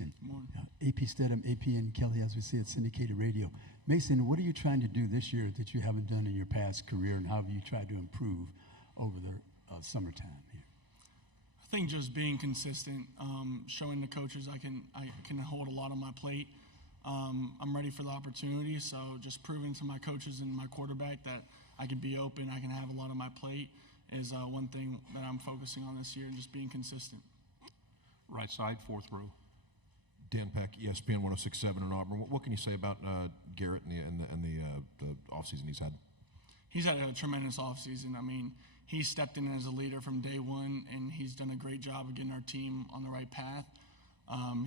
Mason. Good morning. AP Stedham, AP and Kelly, as we say at syndicated radio. Mason, what are you trying to do this year that you haven't done in your past career, and how have you tried to improve over the summertime here? I think just being consistent, showing the coaches I can hold a lot on my plate. I'm ready for the opportunity, so just proving to my coaches and my quarterback that I can be open, I can have a lot on my plate is one thing that I'm focusing on this year, and just being consistent. Right side, fourth row. Dan Peck, ESPN 106.7 in Auburn. What can you say about Garrett and the offseason he's had? He's had a tremendous offseason. I mean, he stepped in as a leader from day one, and he's done a great job of getting our team on the right path.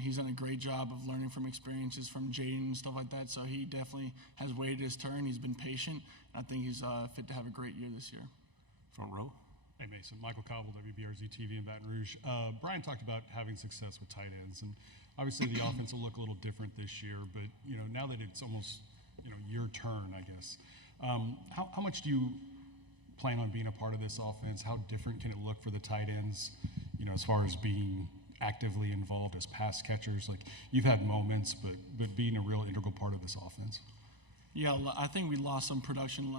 He's done a great job of learning from experiences from Jaden and stuff like that, so he definitely has waited his turn. He's been patient. I think he's fit to have a great year this year. Front row. Hey, Mason. Michael Cobble, WBRZ TV in Baton Rouge. Brian talked about having success with tight ends, and obviously the offense will look a little different this year, but, now that it's almost, your turn, I guess, how much do you plan on being a part of this offense? How different can it look for the tight ends, as far as being actively involved as pass catchers? Like, you've had moments, but being a real integral part of this offense. Yeah, I think we lost some production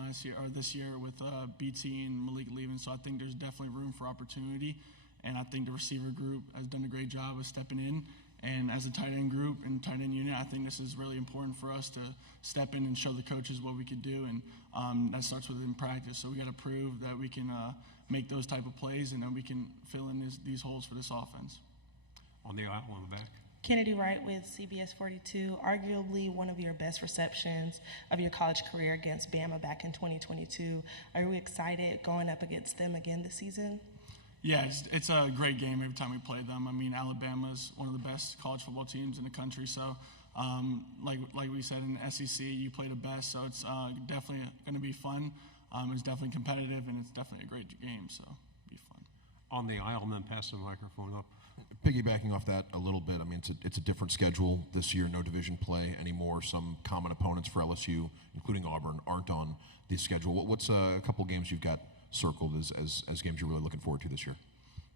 this year with BT and Malik leaving, so I think there's definitely room for opportunity, and I think the receiver group has done a great job of stepping in. And as a tight end group and tight end unit, I think this is really important for us to step in and show the coaches what we could do, and that starts with in practice. So we got to prove that we can make those type of plays, and then we can fill in these holes for this offense. On the aisle, on the back. Kennedy Wright with CBS 42, arguably one of your best receptions of your college career against Bama back in 2022. Are you excited going up against them again this season? Yeah, it's a great game every time we play them. I mean, Alabama's one of the best college football teams in the country, so like we said in the SEC, you play the best, so it's definitely going to be fun. It's definitely competitive, and it's definitely a great game, so it'll be fun. On the aisle, and then pass the microphone up. Piggybacking off that a little bit, I mean, it's a different schedule this year, no division play anymore. Some common opponents for LSU, including Auburn, aren't on the schedule. What's a couple games you've got circled as games you're really looking forward to this year?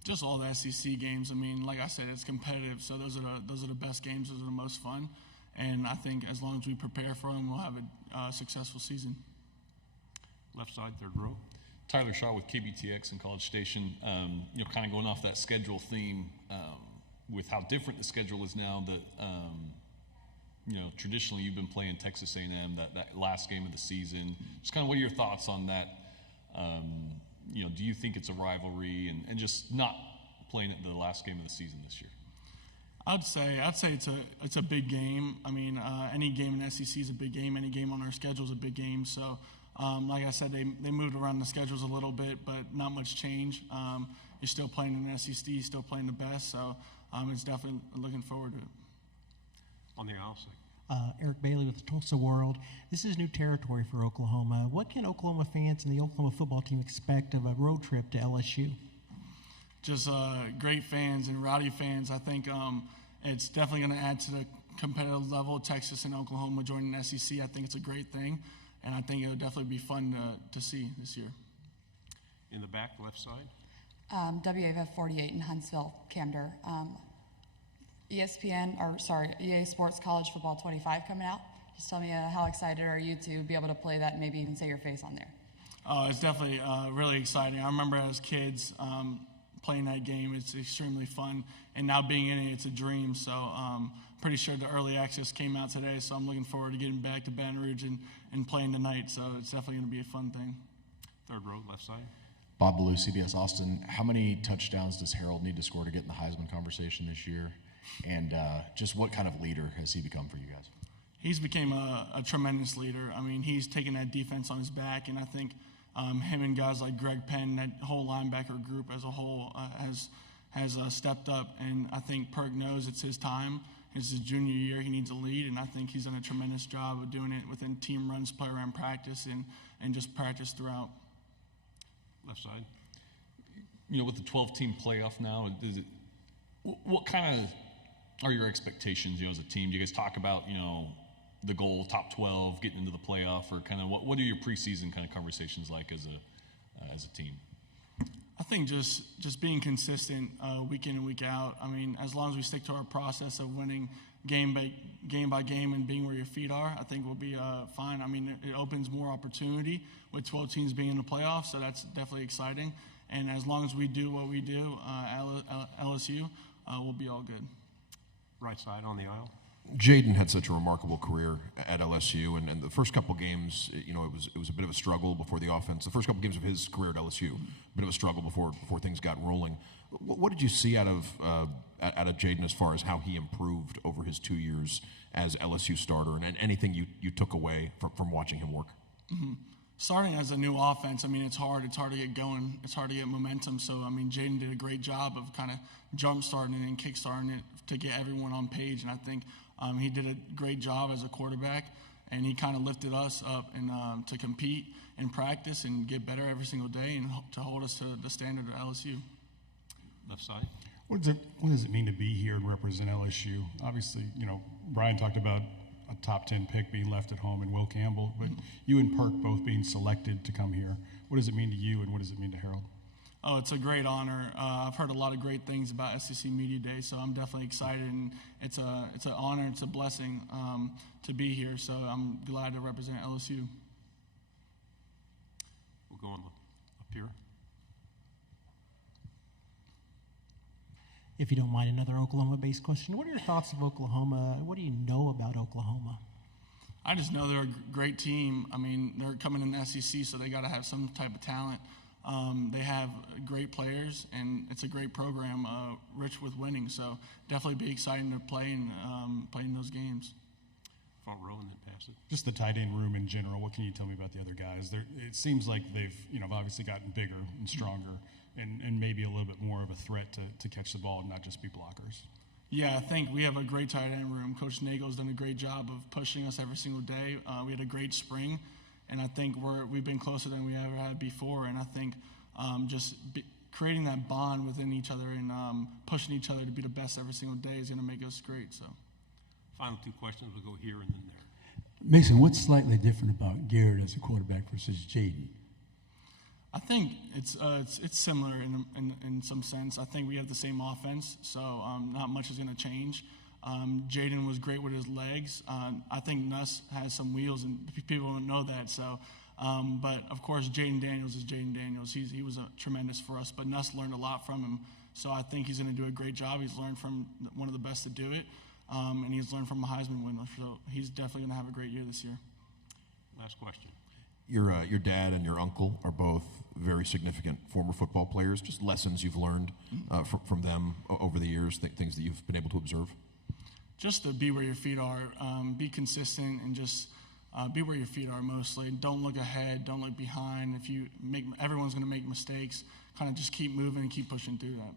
Just all the SEC games. I mean, like I said, it's competitive, so those are the best games. Those are the most fun, and I think as long as we prepare for them, we'll have a successful season. Left side, third row. Tyler Shaw with KBTX and College Station. Kind of going off that schedule theme, with how different the schedule is now. That traditionally you've been playing Texas A&M that last game of the season. Just kind of what are your thoughts on that? Do you think it's a rivalry and just not playing it the last game of the season this year? I'd say it's a big game. I mean, any game in the SEC is a big game. Any game on our schedule is a big game. So, like I said, they moved around the schedules a little bit, but not much change. You're still playing in the SEC, still playing the best. So, it's definitely looking forward to it. On the aisle side. Eric Bailey with the Tulsa World. This is new territory for Oklahoma. What can Oklahoma fans and the Oklahoma football team expect of a road trip to LSU? Just great fans and rowdy fans. I think it's definitely going to add to the competitive level. Texas and Oklahoma joining the SEC, I think it's a great thing, and I think it'll definitely be fun to see this year. In the back, left side. WAVF 48 in Huntsville, Camden. EA Sports College Football 25 coming out. Just tell me how excited are you to be able to play that and maybe even say your face on there? It's definitely really exciting. I remember as kids playing that game. It's extremely fun. And now being in it, it's a dream. So I'm pretty sure the early access came out today, so I'm looking forward to getting back to Baton Rouge and playing tonight. So it's definitely going to be a fun thing. Third row, left side. Bob Ballou, CBS Austin. How many touchdowns does Harold need to score to get in the Heisman conversation this year? And just what kind of leader has he become for you guys? He's became a tremendous leader. I mean, he's taken that defense on his back, and I think him and guys like Greg Penn, that whole linebacker group as a whole has stepped up. And I think Perk knows it's his time. It's his junior year. He needs a lead, and I think he's done a tremendous job of doing it within team runs, play around practice, and just practice throughout. Left side. With the 12-team playoff now, what kind of are your expectations, as a team? Do you guys talk about, the goal, top 12, getting into the playoff, or kind of what are your preseason kind of conversations like as a team? I think just being consistent week in and week out. I mean, as long as we stick to our process of winning game by game and being where your feet are, I think we'll be fine. I mean, it opens more opportunity with 12 teams being in the playoffs, so that's definitely exciting. And as long as we do what we do at LSU, we'll be all good. Right side on the aisle. Jaden had such a remarkable career at LSU, and the first couple games, it was a bit of a struggle before the offense. The first couple games of his career at LSU, a bit of a struggle before things got rolling. What did you see out of Jaden as far as how he improved over his 2 years as LSU starter, and anything you took away from watching him work? Mm-hmm. Starting as a new offense, I mean, it's hard. It's hard to get going. It's hard to get momentum. So, I mean, Jaden did a great job of kind of jump-starting it and kick-starting it to get everyone on page. And I think he did a great job as a quarterback, and he kind of lifted us up and to compete in practice and get better every single day and to hold us to the standard of LSU. Left side. What does it mean to be here and represent LSU? Obviously, Brian talked about a top 10 pick being left at home in Will Campbell, but you and Perk both being selected to come here. What does it mean to you, and what does it mean to Harold? Oh, it's a great honor. I've heard a lot of great things about SEC Media Day, so I'm definitely excited, and it's an honor, it's a blessing to be here. So I'm glad to represent LSU. We'll go on up here. If you don't mind, another Oklahoma-based question. What are your thoughts of Oklahoma? What do you know about Oklahoma? I just know they're a great team. I mean, they're coming in the SEC, so they got to have some type of talent. They have great players, and it's a great program, rich with winning. So definitely be exciting to play in those games. Front row and then pass it. Just the tight end room in general. What can you tell me about the other guys? It seems like they've obviously gotten bigger and stronger, and maybe a little bit more of a threat to catch the ball and not just be blockers. Yeah, I think we have a great tight end room. Coach Nagel's done a great job of pushing us every single day. We had a great spring, and I think we've been closer than we ever had before. And I think creating that bond within each other and pushing each other to be the best every single day is going to make us great. So, final two questions. We'll go here and then there. Mason, what's slightly different about Garrett as a quarterback versus Jaden? I think it's similar in some sense. I think we have the same offense, so not much is going to change. Jaden was great with his legs. I think Nuss has some wheels, and people don't know that. So, but of course, Jaden Daniels is Jaden Daniels. He was tremendous for us, but Nuss learned a lot from him. So I think he's going to do a great job. He's learned from one of the best to do it, and he's learned from a Heisman winner. So he's definitely going to have a great year this year. Last question. Your dad and your uncle are both very significant former football players. Just lessons you've learned from them over the years, things that you've been able to observe? Just to be where your feet are, be consistent, and just be where your feet are mostly. Don't look ahead, don't look behind. Everyone's going to make mistakes. Kind of just keep moving and keep pushing through that.